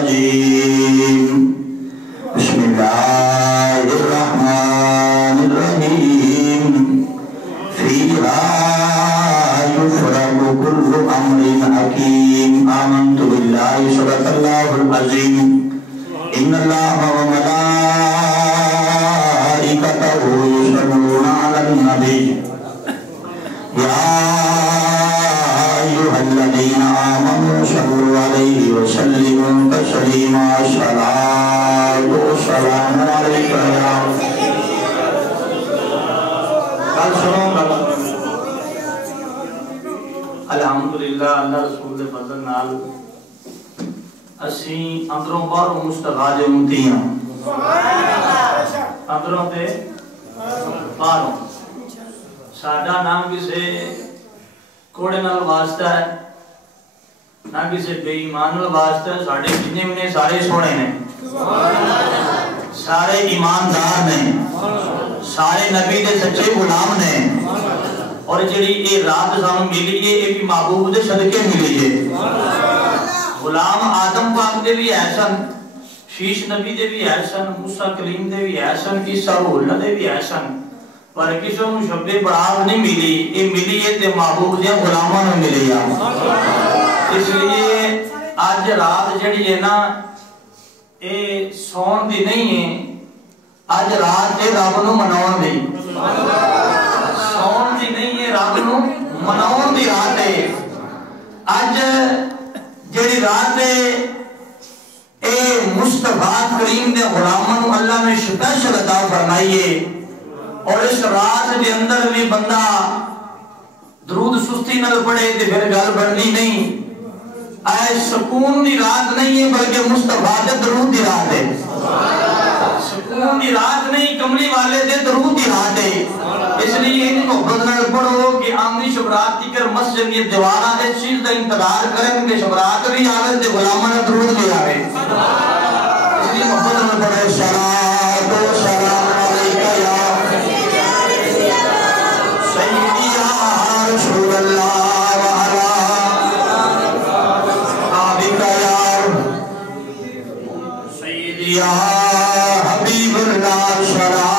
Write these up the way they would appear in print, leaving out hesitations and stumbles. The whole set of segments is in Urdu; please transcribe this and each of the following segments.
الرجيم بسم الله الرحمن الرحيم فيها يفرق كل أمر حكيم آمنت بالله صدق الله العظيم إن الله وملائكته يصلون على النبي يا أيها الذين آمنوا صلوا عليه وسلموا تسليما الصلاة والسلام عليك يا الحمدللہ اللہ رسول دے فضل نال اسی اندروں باہروں مصطفیٰ دے امتی ہاں اندروں تے باہروں ساڈا نام کسے کوڑے نال واسطہ ہے نہ کسے بے ایمان نال واسطہ ہے ساڈے جتنے بھی نے سارے سونے نے سارے ایماندار نے سارے نبی دے سچے غلام نے اور جڑی یہ رات سانوں ملی ہے یہ بھی محبوب دے صدقے ملی ہے غلام آدم پاک دے بھی احسن شیش نبی دے بھی احسن موسیٰ کلیم دے بھی احسن عیسیٰ روح اللہ دے بھی احسن پر کسوں شب براق نہیں ملی یہ ملی ہے تے محبوب دے غلاموں نے ملی ہے اس لیے آج رات جڑی ہے نا یہ سون دی نہیں ہے آج رات ہے رب نو مناون دی سون دی نہیں ہے رب نو مناون دی رات ہے آج جڑی رات ہے اے مصطفیٰ کریم دے غلاموں اللہ نے سپیشل عطا فرمائیے اور اس رات دے اندر بھی بندہ درود سستی نال پڑھے تے پھر گل بننی نہیں اے سکون دی رات نہیں ہے بلکہ مصطفیٰ دے درود دی رات ہے سکون دی رات نہیں کملی والے دے درود دی رات ہے اس لیے ان کو بدنال پڑھو کہ آمنی شبرات تکر مسجد یہ دیوارہ دے چیز دا انتظار کریں کہ شبرات بھی آوے دے غلامہ نے درود بھی آوے اس لیے بدنال پڑھے صلاة و سلام علیکہ یا سیدی یا رسول اللہ وعلا آبکہ یا سیدی یا حبیب اللہ صلاة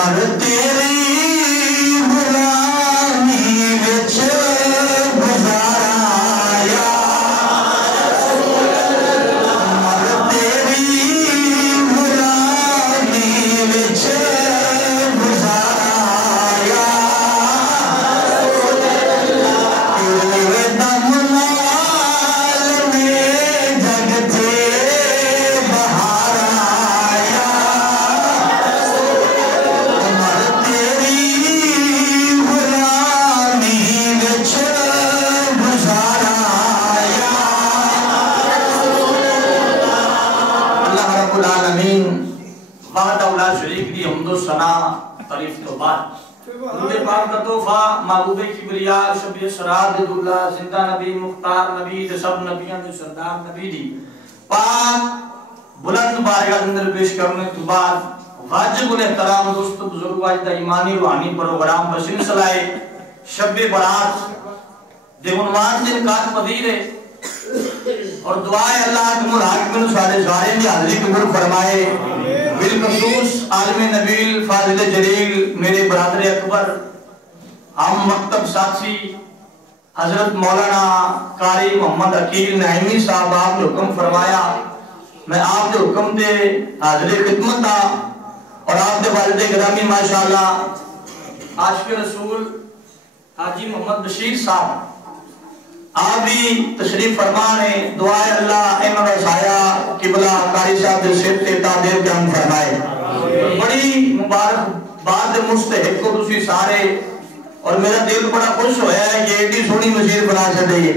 مر تیری غلامی وچ گزارا یا مر تیری غلامی وچ گزارا یا تیرے دم نال میں جگ تے بہارا یا مر تیری غلامی وچ گزارا یا اللہ رب العالمین وحدہ لا شریک دی حمد و ثنا تعریف تو بعد درود پاک کا تحفہ محبوب کبریا شبیہ سراد اللہ زندہ نبی مختار نبی تے سب نبیاں دے سردار نبی دی پاک بلند بارگاہ اندر پیش کرنے تو بعد واجب الاحترام دوست بزرگ واجدہ ایمانی روحانی پروگرام پر سلسلہ شب برات دے عنوان سے نکات پذیر ہے اور دعائے اللہ اکرم الحاکمین سارے زارین کی حاضری قبول فرمائے بالخصوص عالم نبیل فاضل جلیل میرے برادر اکبر ہم مکتب ساتھی حضرت مولانا قاری محمد عقیل نعیمی صاحب آپ نے حکم فرمایا میں آپ کے حکم دے حاضر خدمت تھا اور آپ کے والد گرامی ماشاءاللہ عاشق رسول حاجی محمد بشیر صاحب آپ بھی تشریف فرمانے دعائے اللہ انہوں نے سایہ قبلہ قاری صاحب دے سر تے تعدیر قیام فرمائے بڑی مبارک بات مستحق کو دوسری سارے اور میرا دل بڑا خوش ہویا ہے یہ ایڈی سونی مزید بنا چھڑے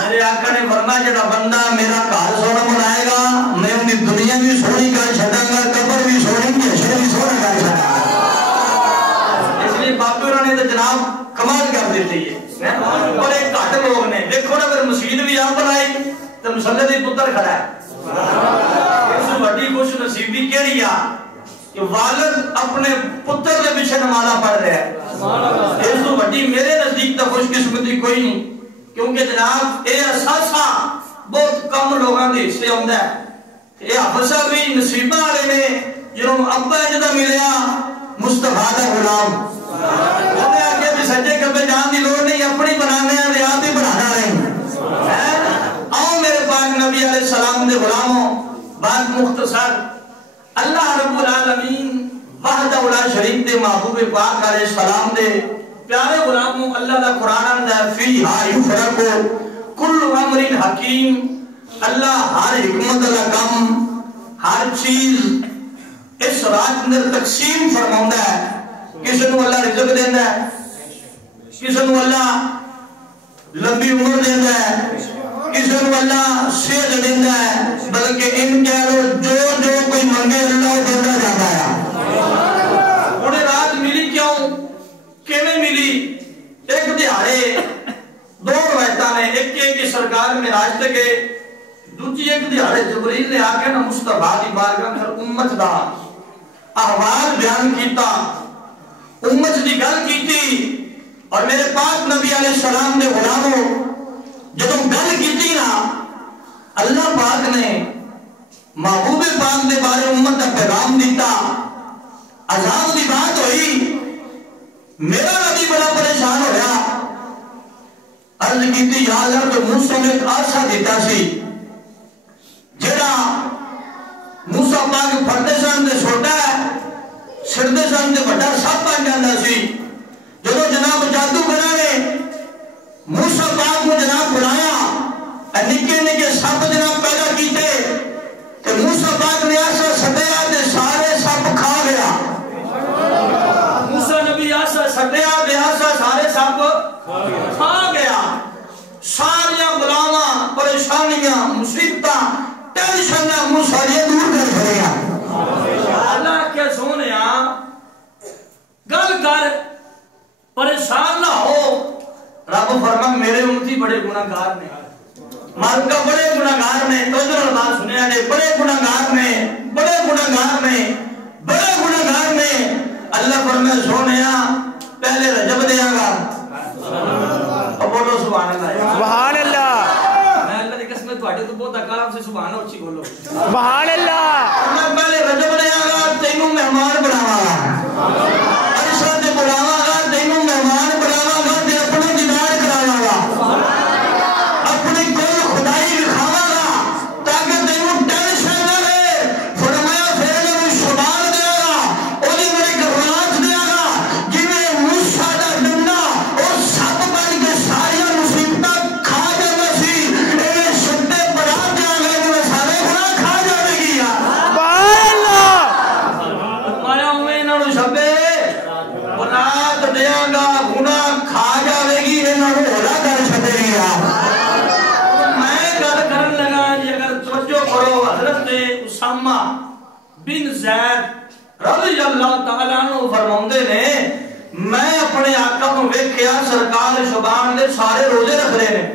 میرے آقا نے فرمایا جڑا بندہ میرا گھر سونا بنائے گا میں ان کی دنیا بھی سونی کر چھڑا گا قبر بھی سونی کی حشر بھی سونا کر چھڑا گا اس لیے باپی انہوں نے تو جناب کمال کر دیتے ہیں اور ایک گھٹ لوگ نے دیکھو نا اگر مسجد بھی آپ بنائی تو مسلح دی پتر کھڑا ہے اس بڑی خوش نصیبی کیڑی ہے کہ والد اپنے پتر دے پیچھے نمازہ پڑھ رہے ہیں اس بڑی میرے نزدیک تو خوش قسمتی کوئی نہیں کیونکہ جناب اے اساسا بہت کم لوگاں دے حصے ہوندا ہے اے حفظہ بھی نصیبہ والے نے جنہوں ابا جدہ ملیا مصطفیٰ دا غلام انہیں آگے بھی سجے کبھے جان دی لوڑ نہیں اپنی بنانے ہیں لیا بھی بنانا نہیں آؤ میرے پاک نبی علیہ السلام دے غلاموں بات مختصر اللہ رب العالمین وحدہ لا شریک دے محبوب پاک علیہ السلام دے پیارے غلاموں اللہ دا قرآن اندہ فیہا یفرق کل امر حکیم اللہ ہر حکمت اللہ کم ہر چیز اس رات اندر تقسیم فرماؤں ہے کسی نو اللہ رزق دینا ہے کسی نو اللہ لمبی عمر دینا ہے کسی نو اللہ صحت دینا ہے بلکہ ان کہہ لو جو جو کوئی منگے اللہ دینا جاتا ہے انہیں رات ملی کیوں کیویں ملی ایک دیہاڑے دو روایتاں نے ایک کی سرکار میں راج کے دوسری ایک دیہاڑے جبریل نے آ کے نا مصطفیٰ دی بارگاہ میں امت دا احوال بیان کیتا امت دی گل کیتی اور میرے پاک نبی علیہ السلام نے غلاموں جب گل کیتی نا اللہ پاک نے محبوب پاک دے بارے امت کا پیغام دیتا عذاب دی بات ہوئی میرا نبی بڑا پریشان ہویا عرض کیتی یا اللہ تو موسیٰ نے ایک آسا دیتا سی جڑا موسیٰ پاک پھڑتے سان دے چھوٹا ہے سردے سان دے بڑا سب پاک جاندہ سی جدو جناب جادو کرانے موسیٰ پاک کو جناب بنایا نکے نکے سب جناب پیدا کیتے کہ موسیٰ پاک نے آسا سٹیا دے سارے سب کھا گیا موسیٰ نبی آسا سٹیا دے آسا سارے سب کھا گیا ساریاں غلاماں پریشانیاں مصیبتاں ٹینشناں مساریاں دور کر گیا اللہ کے سونیا گل کر پریشان نہ ہو رب فرما میرے امتی بڑے گناہگار نے مالک کا بڑے گناہگار نے توجہ بات سنیا نے بڑے گناہگار نے بڑے گناہگار نے بڑے گناہگار نے اللہ فرمائے سونیا پہلے رجب دیا گا اب بولو سبحان اللہ سبحان اللہ میں اللہ کی قسم تواڈے تو بہت اکرام سے سبحان اچھی بولو سبحان اللہ میں پہلے رجب دیا گا تینوں مہمان بن زید رضی اللہ تعالیٰ عنہ فرماندے نے میں اپنے آقا کو ویکھیا سرکار شبان دے سارے روزے رکھ رہے ہیں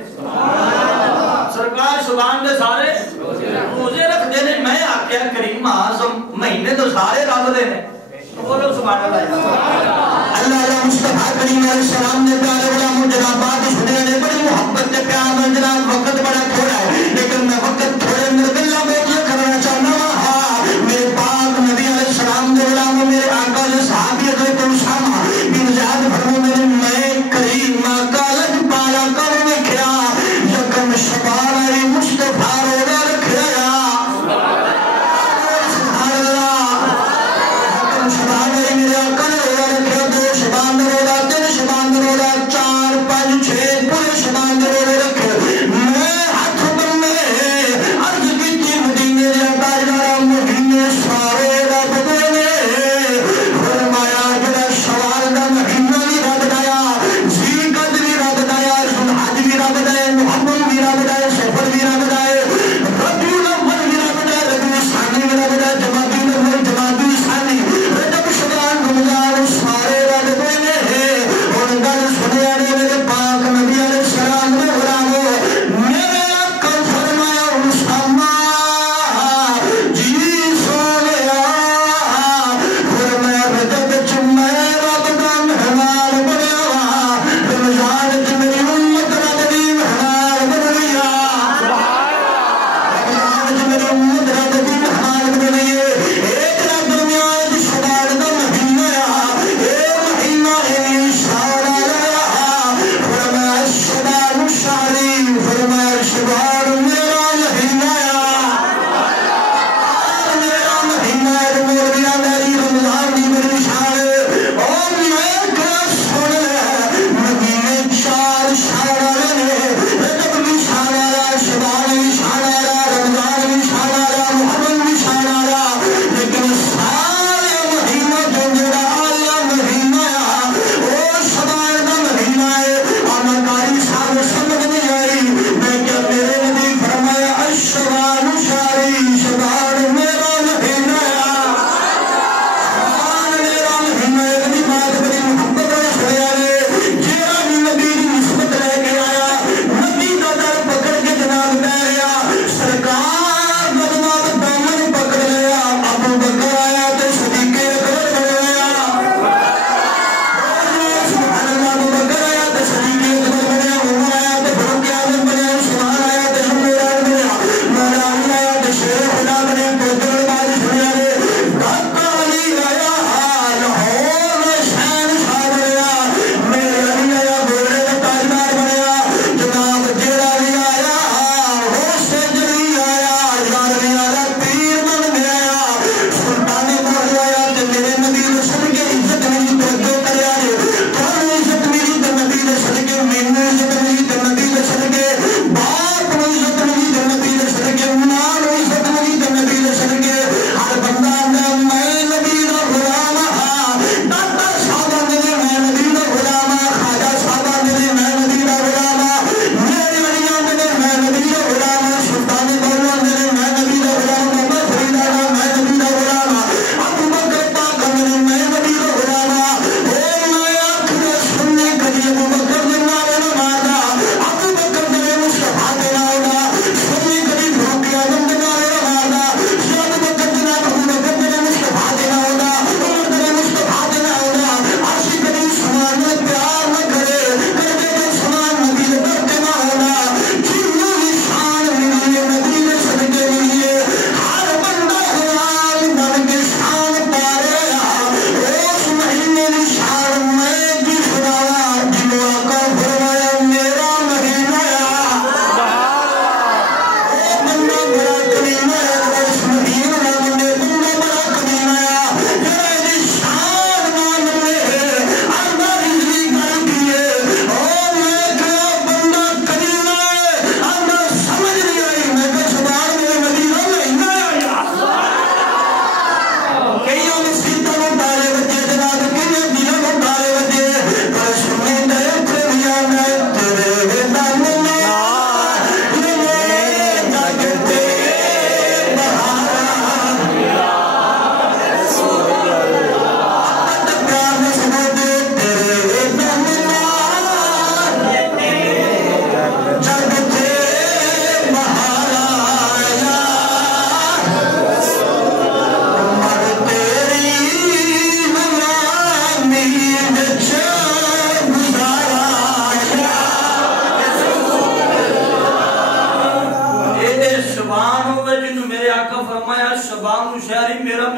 سرکار شبان دے سارے روزے رکھ دے نے میں آقا کریم اعظم مہینے تو سارے رکھ دے نے بولو سبحان اللہ اللہ علیہ مصطفیٰ کریم علیہ السلام نے پیارے غلام جناب بات سنیا نے بڑی محبت سے پیار میں جناب وقت بڑا تھوڑا ہے لیکن میں وقت تھوڑے اندر بلا میں یہ کرنا چاہنا ہاں میرے پاک نبی علیہ السلام نے غلام میرے آقا نے صحابی حضرت اسامہ بن زید فرماتے ہیں میں کریم آقا لج پالا کر میں کیا یکم شبان علی مصطفیٰ روزہ رکھا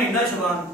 مہینہ شبان ہوں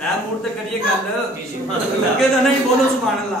ہے مورتے کریے گل لگے تو نہیں بولو سبحان اللہ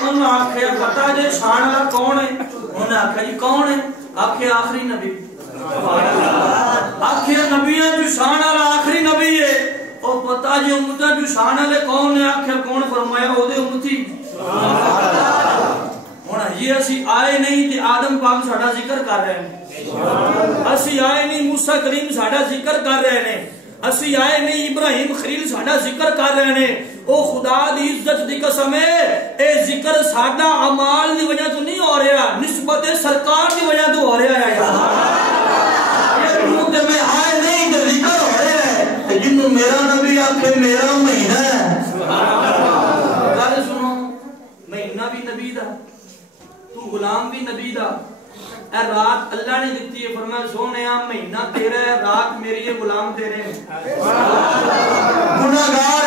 انہوں آخیا پتا جی شان والا کون ہے انہیں آخیا جی کون ہے آخیا آخری نبی آخیا نبیاں جو شان والا آخری نبی ہے اور پتا جی امتہ جو شان والے کون ہے آخیا کون فرمایا وہ دے امتی ہونا یہ اسی آئے نہیں تے آدم پاک ساڑا ذکر کر رہے ہیں اسی آئے نہیں موسیٰ کریم ساڑا ذکر کر رہے ہیں اسی آئے نہیں ابراہیم خلیل ساڑا ذکر کر رہے ہیں او خدا دی عزت دی قسم ہے اے ذکر ساڑا عمال دی وجہ تو نہیں ہو رہا نسبت سرکار دی وجہ تو ہو رہا ہے یہ روتے میں آئے نہیں تے ذکر ہو رہا ہے جنہوں میرا نبی آکھے میرا مہینہ ہے گل سنو مہینہ بھی نبی دا تو غلام بھی نبی دا اے رات اللہ نے دیتی ہے فرمایا سونیا مہینہ تیرا ہے رات میری ہے غلام تیرے ہیں گناہگار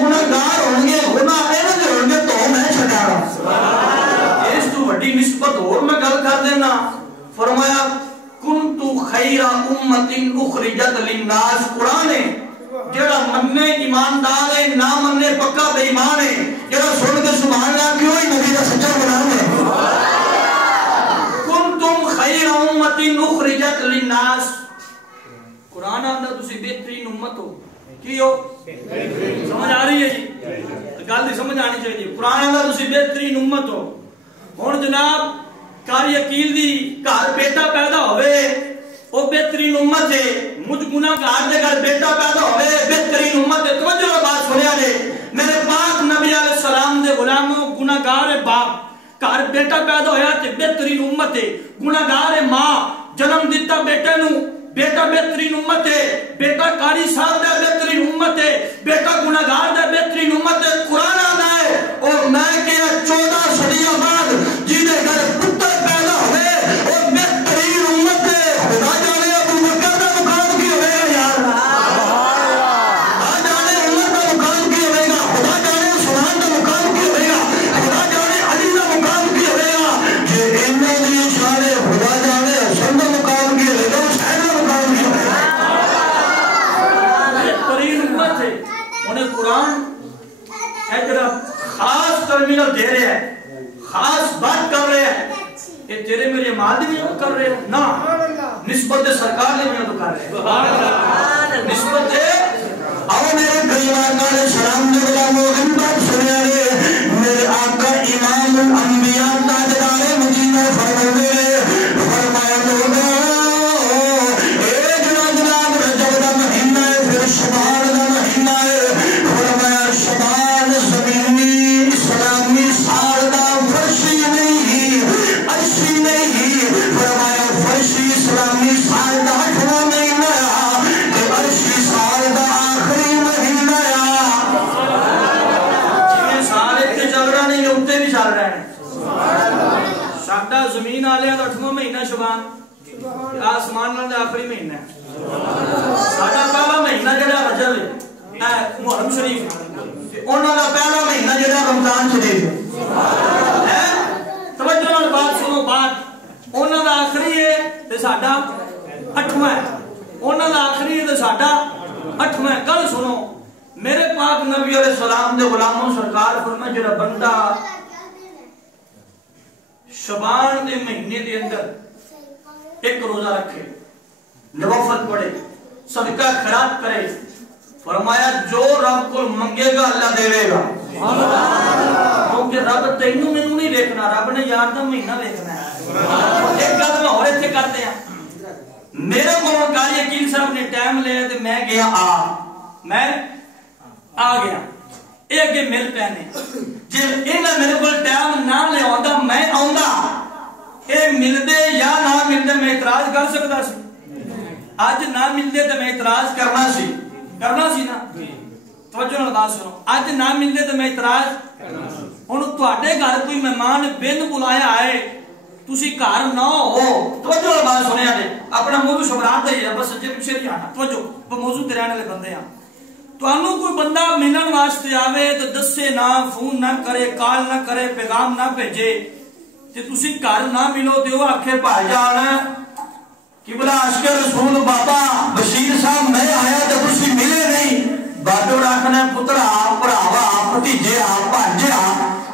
گناہگار ہوں گے گناہ ایویں ہوں گے تو میں چھڈا رہا اس تو بڑی نسبت اور میں گل کر دینا فرمایا کنت خیر امت اخرجت للناس قرآن ہے جڑا مننے ایماندار ہے نہ مننے پکا بے ایمان ہے جڑا سن کے سبحان اللہ کیوں ہی نبی دا سچا غلام ہے کنتم خیر امت اخرجت للناس قرآن آندا تسی بہترین امت ہو کی ہو سمجھ آ رہی ہے جی گل دی سمجھ آنی چاہیے قرآن آندا تسی بہترین امت ہو ہن جناب کاری عقیل دی گھر بیٹا پیدا ہوئے وہ بہترین امت ہے مجھ گناہگار دے گھر بیٹا پیدا ہوئے بہترین امت ہے توجہ بات سنیا جے میرے پاک نبی علیہ السلام دے غلاموں گناہگار باپ گھر بیٹا پیدا ہویا تے بہترین امت ہے گناہگار ماں جنم دیتا بیٹے نو بیٹا بہترین امت ہے بیٹا کاری صاحب دا بہترین امت ہے بیٹا گناہگار دا بہترین امت ہے قرآن آتا ہے اور میں کیا 14 صدیوں بعد جیدے گھر پتر پیدا ہوئے اور بہترین امت ہے خدا جانے ابو بکر دا مقام کی ہوئے گا یار خدا جانے عمر دا مقام کی ہوئے گا خدا جانے عثمان دا مقام کی ہوئے گا خدا جانے علی دا مقام کی ہوئے گا یہ انہوں نے اشارے خدا جانے حسن دا مقام کی ہوئے گا حسین دا مقام کی ہوئے گا بہترین امت ہے انہیں قرآن ایک خاص ترمینل دے رہے ہیں خاص بات کر رہے ہیں یہ تیرے میرے مال دی وجہ کر رہے ہیں نا نسبت سرکار دی وجہ تو کر رہے ہیں نسبت آؤ میرے کریمان علیہ السلام نے غلاموں ان بات سنیا رہے میرے آقا امام الانبیاء تاجدار مدینہ فرمانے فرمایا لوگوں اے جناب رجب دا مہینہ ہے پھر شبان دا مہینہ ہے فرمایا شبان زمینی اسلامی سال دا فرشی نہیں عرشی نہیں فرمایا فرشی اسلامی سال دا 8واں مہینہ کہ عرشی سال دا آخری مہینہ جنہیں سال اتنے چل رہا نہیں اتنے بھی چل رہے ہیں ساڑھا زمین آلیا دا 8واں مہینہ شبان آسمان لندے آخری مہینہ ساڑھا پہلا مہینہ جڑا رجب ہے محرم شریف انہوں نے پہلا مہینہ جڑا رمضان شریف ہے توجہ نال بات سنو بات انہوں نے آخری ہے تے ساڑھا 8واں ہے انہوں نے آخری ہے تے ساڑھا 8واں ہے کل سنو میرے پاک نبی علیہ السلام دے غلاموں سرکار فرمائے جڑا بندہ شبان دے مہینے دے اندر ایک روزہ رکھے نوافل پڑھے صدقہ خیرات کرے فرمایا جو رب کو منگے گا اللہ دے گا کیونکہ رب تینوں میں نہیں دیکھنا رب نے یار دا مہینہ دیکھنا ہے ایک گل میں اور اتنے کرتے ہیں میرے کو قاری عقیل صاحب نے ٹائم لیا تو میں گیا میں آ گیا یہ اگے مل پینے جی انہیں میرے کو ٹائم نہ لے آتا میں آؤں یہ ملتے یا نہ ملتے میں اعتراض کر سکتا سی آج نہ ملتے تو میں اعتراض کرنا سی نا توجہ نال بات سنو آج نہ ملتے تو میں اعتراض ہن تواڈے گھر کوئی مہمان بن بلایا آئے تسی گھر نہ ہو توجہ نال بات سنیا جی اپنا موضوع شبرات ہے بس سجے پیچھے نہیں آنا توجہ موضوع تے رہنے والے بندے ہیں تانوں کوئی بندہ ملن واسطے آوے تو دسے نہ، فون نہ کرے، کال نہ کرے، پیغام نہ بھیجے تے تسی گھر نہ ملو تے وہ آکھے بھائی جان قبلہ عاشق رسول بابا بشیر صاحب میں آیا تو تسی ملے نہیں، بابے آکھنا پترا بھراوا بھتیجے بھانجے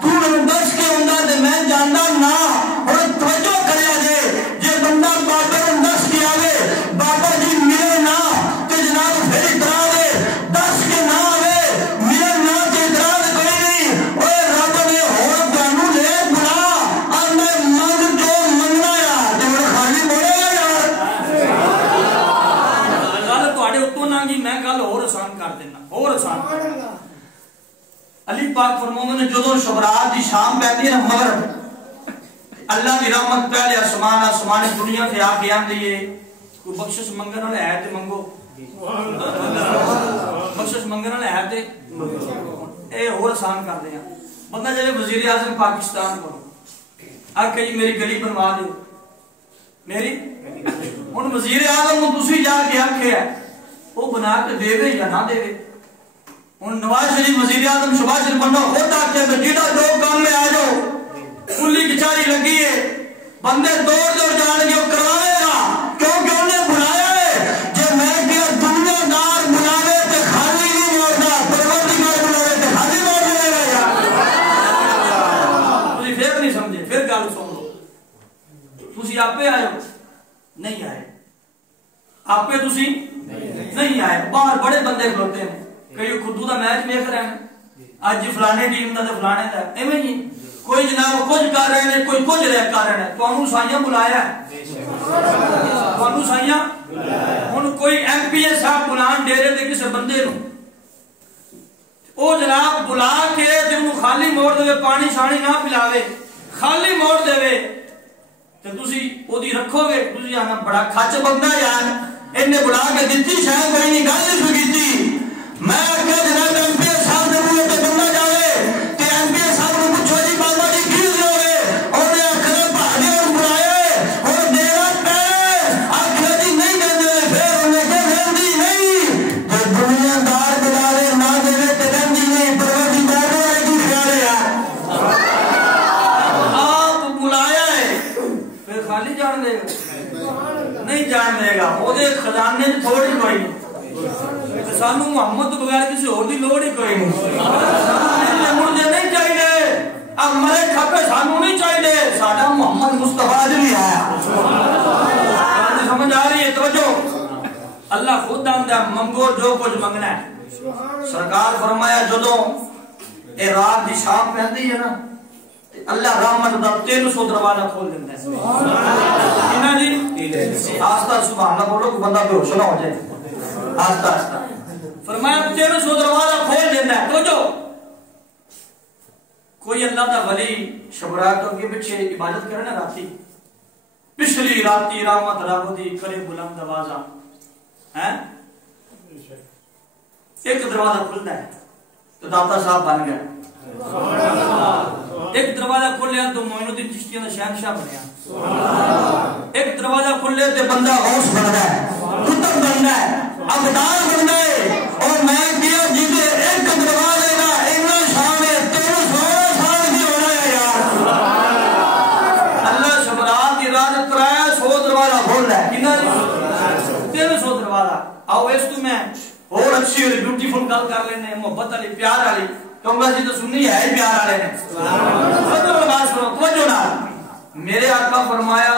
تو مینوں دس کے ہوندا تے میں جاندا نہ۔ ہن توجہ کریا جے بندہ بابے نوں دس کے آوے بابا جی ملے نہ تے جناب پھر اعتراض دس کے نہ آوے ملے نہ تے اعتراض کوئی نہیں۔ اوے رب نے ہور تانوں لے بنا آندا منگ جو منگنا ہے تے ہن خالی موڑے یار گل تواڈے اتوں نہ گی، میں گل اور آسان کر دینا، اور آسان کر دینا۔ علی پاک فرماؤں نے جدوں شبرات دی شام پیندی ہے نا مغرب، اللہ دی رحمت پہلے آسمان دنیا سے آ کے آندی ہے، کوئی بخشش منگن والے ہے تے منگو، بخشش منگن والے ہے تے اے اور آسان کر دیا۔ بندہ جائے وزیر اعظم پاکستان کو آکے جی میری گلی بنوا دیو، میری ہن وزیر اعظم کو تسی جا کے آکھے ہے وہ بنا کے دے دے یا نہ دے دے۔ ہن نواز شریف وزیر اعظم شہباز شریف بندہ خود آکھے بیٹا دو کام میں آ جاؤ، کلی کچاری لگی ہے، بندے دوڑ جان گے وہ کروائے گا کیونکہ انہیں بلایا ہے۔ جب میں کیا دنیا دار بلاوے تے خالی نہیں موڑنا، پروردگار بلاوے تے خالی موڑ دے گا یار۔ تسی پھر نہیں سمجھے، پھر گل سن لو، تسی آپے آئے ہو نہیں آئے، آپے تسی نہیں آئے، باہر بڑے بندے کھلوتے ہیں، کئی خودو دا میچ دیکھ رہے ہیں، اج فلانے ٹیم دا تے فلانے دا، ایویں ہی کوئی جناب کچھ کر رہے ہیں، کوئی کچھ رہ کر رہے ہیں، تانوں سائیاں بلایا ہے، تانوں سائیاں ہن کوئی ایم پی اے صاحب بلان ڈیرے تے کسے بندے نوں او جناب بلا کے تے اونوں خالی موڑ دے، پانی شانی نہ پلاوے، خالی موڑ دے تے تسی او دی رکھو گے، تسی آنا بڑا کھچ بندہ یار، انہیں بلا کے دتی شاید کوئی نہیں گل نہیں کیتی۔ میں آکھیا جناب ایم پی اے صاحب دے منہ تے بندہ جاوے تے ایم پی اے صاحب نوں پوچھو جی بابا جی کی ہوے، اونے آکھیا بھاڑے نوں بلایا ہن دینا پے، آکھیا جی نہیں دیندے، پھر اونے کہ دیندی نہیں، جے دنیا دار بلارے نہ دے تے دیندی نہیں، پروردگار نے کی خیال ہے یار، آپ بلایا ہے پھر خالی جان دے گا نہیں جان دے گا، او دے خزانے تھوڑی کوئی نہیں، سانو محمد تو بغیر کسی اور دی لوڑ ہی کوئی نہیں، مردے نہیں چاہیے، اب مرے کھپے سانو نہیں چاہیے، ساڈا محمد مصطفیٰ بھی ہے۔ سمجھ آ رہی ہے؟ توجہ، اللہ خود آندا منگو جو کچھ منگنا ہے۔ سرکار فرمایا جدوں اے رات دی شام پیندی ہے نا اللہ رحمت دا 300 دروازہ کھول دیندا ہے۔ کنا جی آستہ سبحان اللہ بولو کہ بندہ بے ہوش نہ ہو جائے، آستہ آستہ فرمایا 300 دروازہ کھول دینا ہے۔ تو جو کوئی اللہ دا ولی شبرات کے پیچھے عبادت کرے نا راتی، پچھلی راتی رحمت رب دی کرے بلند آوازاں ہیں، ایک دروازہ کھلتا ہے تو داتا صاحب بن گئے، ایک دروازہ کھلیا تو معین الدین چشتی دا شہنشاہ بنیا، ایک دروازہ کھلے تو بندہ غوث بن ہے، قطب بن ہے، ابدال بن ہے، اور میں کیا جسے ایک دروازے کا اتنا شان ہے 316 سال کی ہونا ہے یار، اللہ شبرات کی رات ترایا 100 دروازہ کھول رہا ہے، کنا 300 دروازہ۔ آؤ اس تو میں اور اچھی اور بیوٹیفل گل کر لینے، محبت علی پیار علی، کیونکہ جی تو سننی ہے ہی پیار والے نے، توجہ بات سنو، توجہ نہ، میرے آقا فرمایا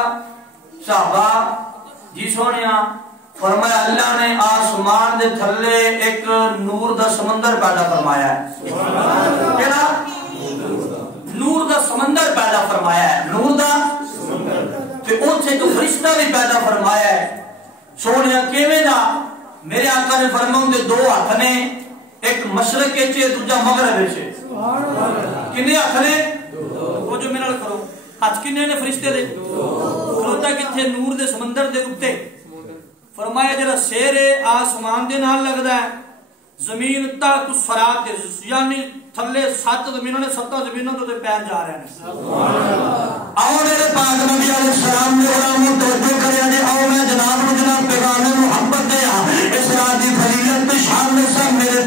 صحابہ جی سونیا فرمایا اللہ نے آسمان دے تھلے ایک نور دا سمندر پیدا فرمایا ہے، کیا نور دا سمندر پیدا فرمایا ہے، نور دا تے اوتھے تو فرشتہ بھی پیدا فرمایا ہے، سونیا کیویں دا؟ میرے آقا نے فرمایا دے 2 ہاتھ نے، ایک مشرق وچ دوجا مغرب وچ، کنے ہاتھ نے؟ وہ جو میرے نال کرو، ہاتھ کنے نے فرشتے دے؟ کھلوتا کتھے؟ نور دے سمندر دے اوتے، فرمایا جڑا سیر آسمان دے نال لگدا ہے، زمین تحت الصراط، یعنی تھلے 7 زمینوں نے 7 زمینوں تے پیر جا رہے ہیں۔ آؤ میرے پاک نبی علیہ السلام نے علامہ توجہ کریا جی، آؤ میں جناب پیغام محبت دیا، اس رات دی فضیلت شان میں سب میرے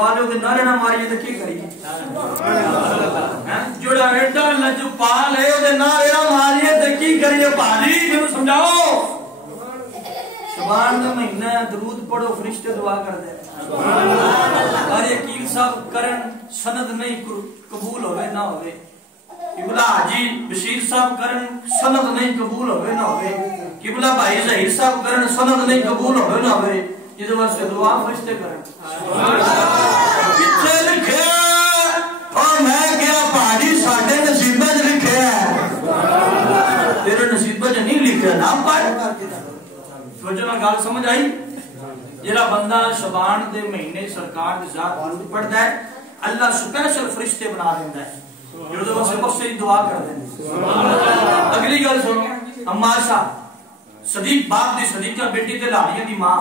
لجپال دے نعرے نہ ماریے تے کی کریے جڑا ایڈا لجپال ہے دے نعرے نہ ماریے تے کی کریے بھاجی مینوں سمجھاؤ شبان دا مہینہ درود پڑھو فرشتے دعا کردے اور یقین صاحب کرن سند نہیں قبول ہوئے نہ ہوئے قبلہ حاجی بشیر صاحب کرن سند نہیں قبول ہوئے نہ ہوئے قبلہ بھائی ظہیر صاحب کرن سند نہیں قبول ہوئے نہ ہوئے جدے واسطے دعا فرشتے کرن کتنے لکھے اور میں کیا بھاجی ساڈے نصیبہ چ لکھے تیرے نصیبہ چ نہیں لکھے نہ پڑھ سوچنا گل سمجھ آئی جڑا بندہ شبان دے مہینے سرکار دی ذات درود پڑھدا ہے اللہ سپیشل فرشتے بنا دیندا ہے جو واسطے بخشے دی دعا کر دیندا اگلی گل سنو اما عائشہ صدیق باپ دی صدیقہ بیٹی تے لاڑیاں دی ماں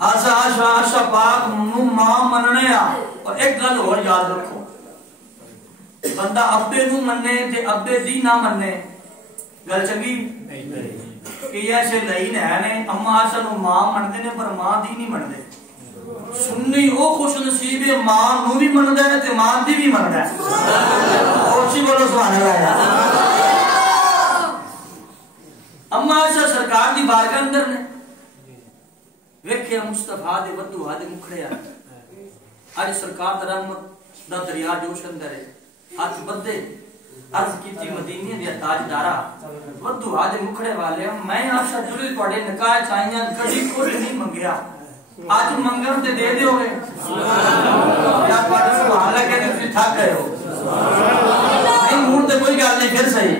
عائشہ پاک نو ماں مننے اور ایک گل اور یاد رکھو بندہ ابے نو مننے تے ابے دی نہ مننے گل چنگی کہ ایسے لائن ہے نے اما عائشہ نو ماں مندے نے پر ماں دی نہیں مندے سنی او خوش نصیب ہے ماں نو بھی مندا ہے تے ماں دی بھی مندا ہے اور سی بولو سبحان اللہ اما عائشہ سرکار دی بارگاہ اندر نے ویکھیا مصطفیٰ دے ودو ہاتھ مکھڑے اج سرکار دی رحمت دا دریا جوش اندر ہے ہاتھ بدے عرض کیتی مدینے دے تاجدارا ودو ہاتھ مکھڑے والے میں عائشہ جڑے پڑے نکاح چاہیاں کبھی کچھ نہیں منگیا آج منگن تے دے دیو گے یا پڑھ سبحان اللہ کہتے تسی تھک گئے ہو نہیں مون تے کوئی گل نہیں پھر صحیح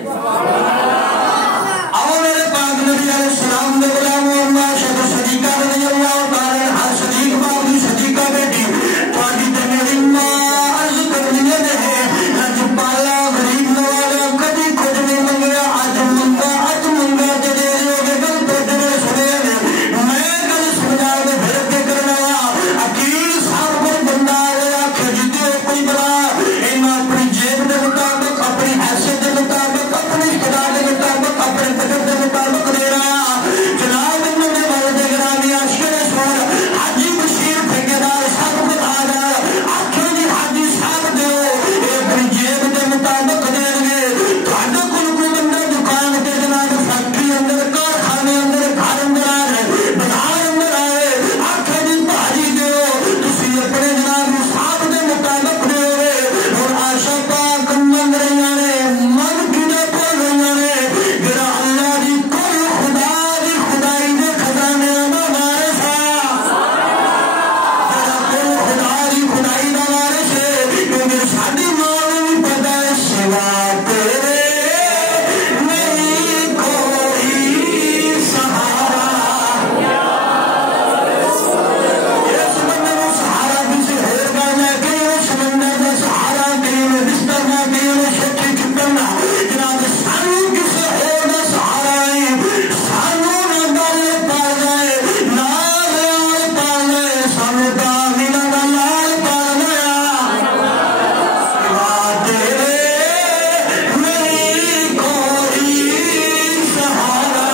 آؤ میرے پاک نبی علیہ السلام دے غلاموں اللہ شد صدیقہ رضی اللہ تعالی عنہ صدیق باپ دی صدیقہ بیٹی تواڈی تے میری ماں عرض کرنی ہے لجپالا غریب نوالا کبھی کچھ نہیں منگیا آج منگا تے دے دیو گے گل تے دے سنے میں گل سمجھا دے پھر کے کرنا عقیل صاحب کو بندہ آیا کہ جدے کوئی بلا اینا اپنی جیب دے مطابق اپنی حیثیت دے مطابق اپنی خدا دے مطابق اپنے قدر دے مطابق دے رہا جناب انہوں نے والد گرامی عاشق رسول حاجی بشیر ٹھیکیدار صاحب بتا رہا آخر جی حاجی صاحب دیو اے اپنی جیب دے مطابق دے گے تھوڑا کوئی بندہ دکان کے جناب فیکٹری اندر کارخانے اندر گھر اندر آئے بازار اندر آئے آخر جی بھاجی دیو تسی اپنے جناب صاحب دے مطابق دیو گے اور عائشہ پاک منگ رہی نے من کنے پڑھ رہی نے جڑا اللہ دی کوئی خدا دی خدائی دے خزانے دا وارث جڑا کوئی خدا دی خدائی دا وارث ہے کیونکہ ساڈی ماں نوں بھی پتہ ہے سوا تیرے نہیں کوئی سہارا اس بندے نوں سہارا کسی ہور دا نہ کہ اس بندے دا سہارا کہ بستر نہ کہ شکی چپنا جناب سانو کسی ہور دا سہارا ہے سانو نہ گل پا جائے لال پا لے سانو دا مینا دا لال پا لیا سوا تیرے نہیں کوئی سہارا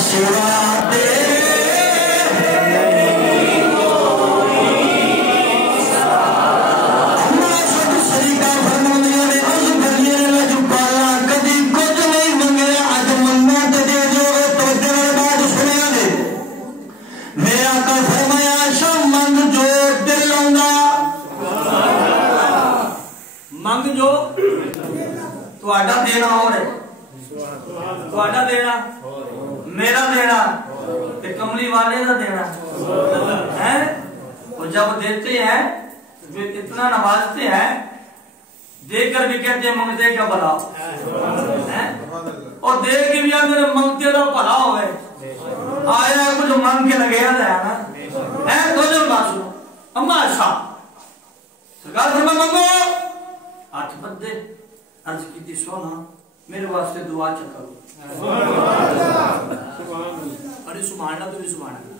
سوا تیرے اللہ سب سریکہ فرماندیاں نے عرض کریے لجپالا کبھی کچھ نہیں منگیا اج منگا تے دے دیو گے توجہ نال بات سنیا نے میرے آقا فرمایا عائشہ منگ جو دل آوندا منگ جو تہاڈا دینا اور ہے تہاڈا دینا میرا دینا تے کملی والے دا دینا ہے وہ جب دیتے ہیں اتنا نوازتے ہیں دے کر بھی کہتے ہیں منگتے کا بھلا اور دے کے بھی اگر منگتے کا بھلا ہوئے آیا کچھ منگ کے لگے جائے نا ہے تو جو بات سنو اما عائشہ سرکار فرما منگو ہاتھ بدے عرض کی سونا میرے واسطے دعا چکرو ارے سبحان اللہ تو بھی سبحان اللہ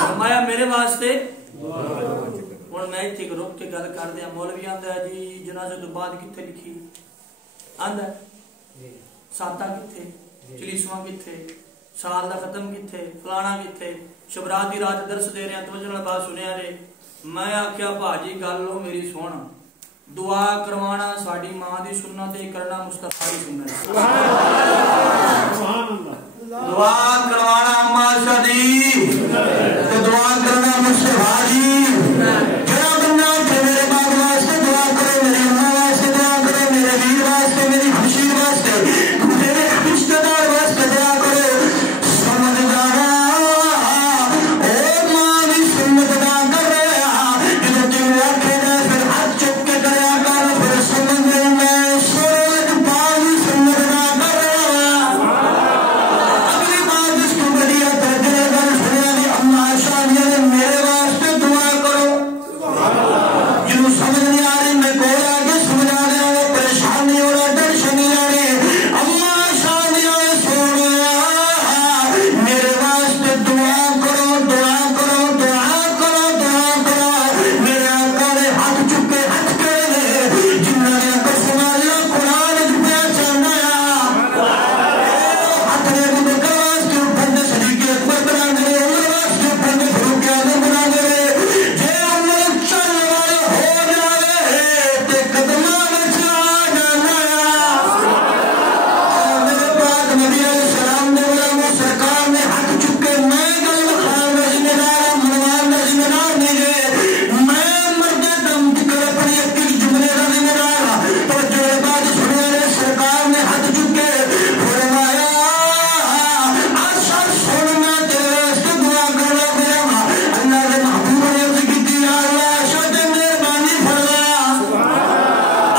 فرمایا میرے واسطے ہوں میں اتنے روک کے گل کر دیا مولوی آندا ہے جی جنازے تو بعد کتنے لکھی آندا ہے ساتا کتنے چلیسواں کتنے سال دا ختم کتھے فلانا کتھے شبرات دی رات درس دے رہے ہیں توجہ نال بات سنیا جے میں آکھیا بھاجی گل لو میری سن دعا کروانا ساڈی ماں دی سنت تے کرنا مصطفی دی سنت سبحان اللہ دعا کروانا اما شادی تے دعا کرنا مصطفی دی جڑا بندہ تے میرے باپ واسطے دعا کرے میری اماں واسطے دعا کرے میرے ویر واسطے میری خوشی واسطے میرے رشتہ دار واسطے دعا کرے سمجھ جانا او ماں دی سنت ادا کر رہا جدوں تے آکھے نا پھر ہاتھ چک کے کریا کر پھر سمجھ میں سورج پاک دی سنت ادا کر رہا اگلی بار جس کو بدیا ترجمہ کر سنیا دی اما شادی نے میرے واسطے دعا کرو جنوں سمجھ نہیں آ رہی میں کوئی آگے سمجھا دیا وہ پریشانی ہو رہا ٹینشن نہیں آ رہی اما شادی نے سونا میرے واسطے دعا کرو دعا کرو دعا کرو دعا کرو میرے آقا نے ہاتھ چکے ہاتھ کرے جنہوں نے قسم اللہ قرآن پہ چاہنا ہاتھ نے ابو بکر واسطے اٹھنے صدیق اکبر بنا دے عمر واسطے اٹھنے فاروق اعظم بنا دے جے عمر چل والے ہو جاوے تے قدماں وچ آ جانا میرے پاک نبی علیہ السلام نے غلاموں سرکار نے ہاتھ چکے میں گل خان کا ذمہ دار منوان کا ذمہ دار نہیں ہے میں مرد دم کر اپنے ایک جملے کا ذمہ دار تو جو بات سننے نے سرکار نے ہاتھ چکے فرمایا آشا سن میں تیرے واسطے دعا کرنا پیا اللہ کے محبوب نے عرض کی یا اللہ آشا تے مہربانی فرما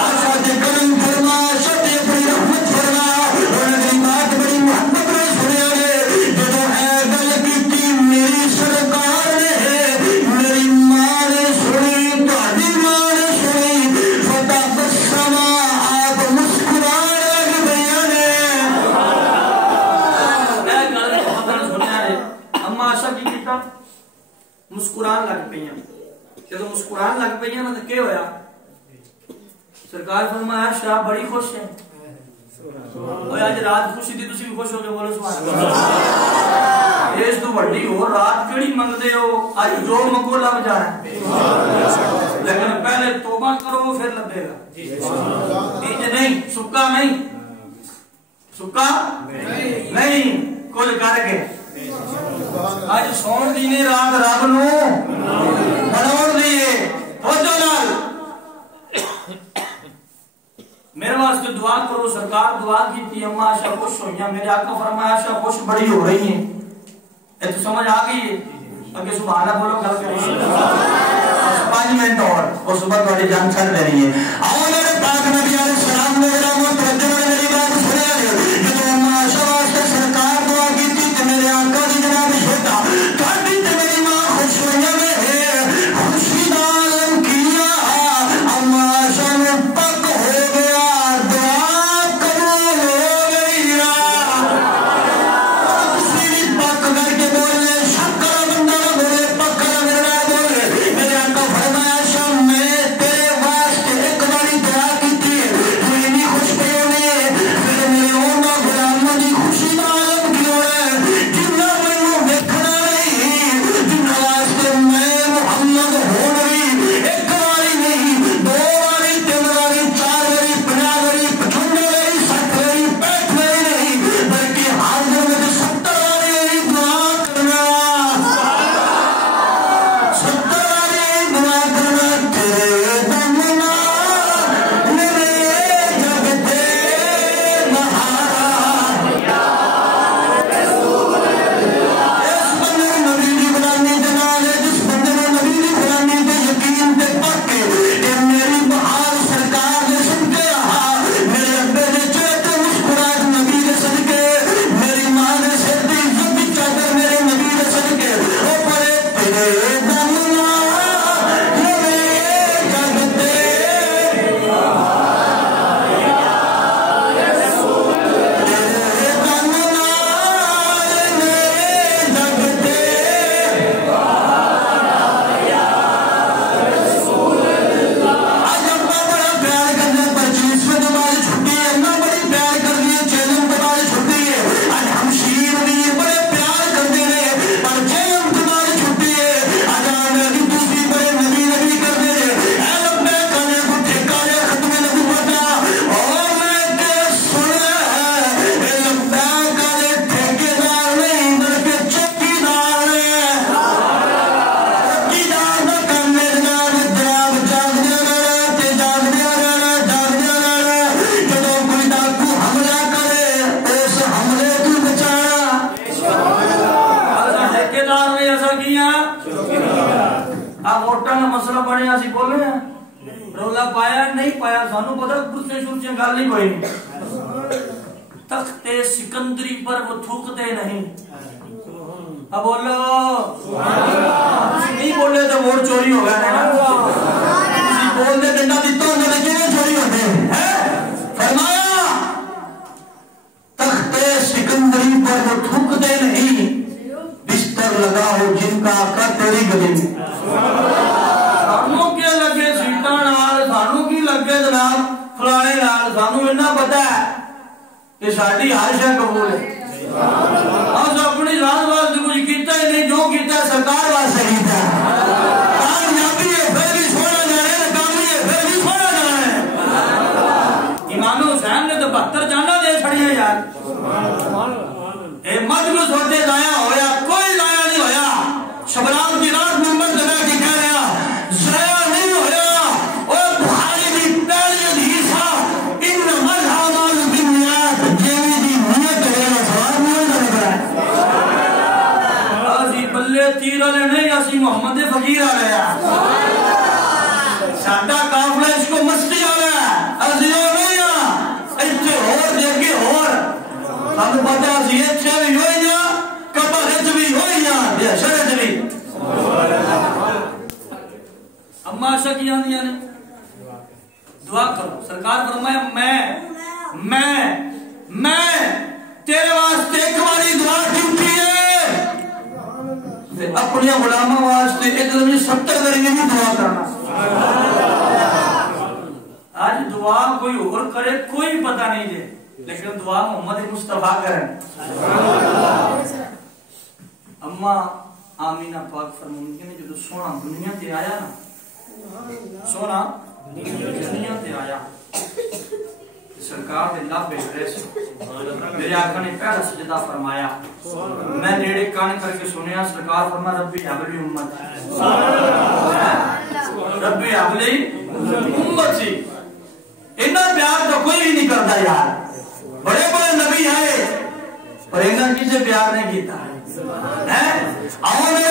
آشا تے کرم فرما آشا تے اپنی رحمت فرما اور اگلی بات بڑی محبت میں سنیا گے جدو ہے گل کیتی میری سرکار نے میری ماں نے سنی تہاڈی ماں نے سنی فتبسم آپ مسکران لگ پئیاں نے اے گل بہت سنیا ہے اما آشا کی کیتا مسکران لگ پئیاں جدو مسکران لگ پئیاں نا تے کی ہویا سرکار فرمایا شاہ بڑی خوش ہے اوے اج رات خوشی دی تسی بھی خوش ہو کے بولو سبحان اللہ اس تو بڑی ہو رات کیڑی منگدے ہو اج جو منگو لب جانا ہے لیکن پہلے توبہ کرو پھر لبے گا یہ نہیں سکا نہیں سکا نہیں کل کر کے اج سون دی نے رات رب نو مناون دی توجہ نال میرے واسطے دعا کرو سرکار دعا کی تھی اما آشا خوش ہوئیاں میرے آقا فرمایا آشا خوش بڑی ہو رہی ہیں یہ تو سمجھ آ گئی ہے اگر سبحانہ بولو گل کریں 5 منٹ اور صبح تھوڑی جان چھڑ دے رہی ہے آؤ میرے پاک نبی علیہ السلام نے میرا ترجمہ میری بات سنیا ہے کہ تو اما آشا واسطے سرکار دعا کی تھی کہ میرے آقا کی جناب چھوٹا تھوڑی تے میری ماں خوش ہوئیاں میں ہے خوشی دا عالم کیا اما آشا نے پک ہو گیا دعا قبول ہو گئی کسی پک کر کے بولے شکر بندہ نہ بولے پک کر میرا بولے میرے آقا فرمایا شام میں تیرے واسطے ایک باری دعا کی تھی پایا نہیں پایا سانو پتہ کرسیاں شرسیاں گل نہیں کوئی نہیں تخت سکندری پر وہ تھوکتے نہیں اب بولو نہیں بولے تو ووٹ چوری ہو گیا نا بول دے ڈنڈا دیتا ہوں تو کیوں چوری ہوتے ہیں فرمایا تخت سکندری پر وہ تھوکتے نہیں بستر لگا ہو جن کا آقا تیری گلی میں سانو کیا لگے سیٹاں نال سانو کی لگے جناب فلانے نال سانو اتنا پتا ہے کہ ساڈی ہر شے قبول ہے اس اپنی ذات واسطے کچھ کیتا ہی نہیں جو کیتا ہے سرکار واسطے کیتا ہے کامیابی ہے پھر بھی سونا جانے ناکامی ہے پھر بھی سونا جانے امام حسین نے تو 72 جانا دے چھڑیاں یار اے مجلس ہوتے ضائع ہویا کوئی ضائع نہیں ہویا شبرام کی رات نمبر لگا کے کہہ رہا ضائع نہیں ہویا اور بخاری دی پہلی حدیث ان مذہبال بنیاد جیوی دی نیت ہے سوال نہیں کرے اسی بلے تیر والے نہیں اسی محمد فقیر والے ہیں ساڈا قافلہ اس کو مستی والا ہے اسی وہ نہیں ہیں ایتھے اور جگہ اور سانو پتہ سی ایتھے بھی ہوئی نا قبر وچ بھی ہوئی نا یا شرط بھی اما شکی آندیاں نے دعا کرو سرکار فرمایا میں تیرے واسطے ایک باری دعا کیتی ہے اپنی غلاماں واسطے ایک دن 70 باری بھی دعا کرنا آج دعا کوئی اور کرے کوئی پتہ نہیں دے لیکن دعا محمد مصطفیٰ کریں اما آمینہ پاک فرماندی نے جو سونا دنیا تے آیا نا سونا دنیا تے آیا سرکار دے لب بیٹھے سے میرے آقا نے پہلا سجدہ فرمایا میں نیڑے کان کر کے سنیا سرکار فرما ربی حبلی امت ربی حبلی امت سی اتنا پیار تو کوئی بھی نہیں کرتا یار بڑے بڑے نبی ہیں پر انہاں کسے پیار نہیں کیتا ہے آؤں نے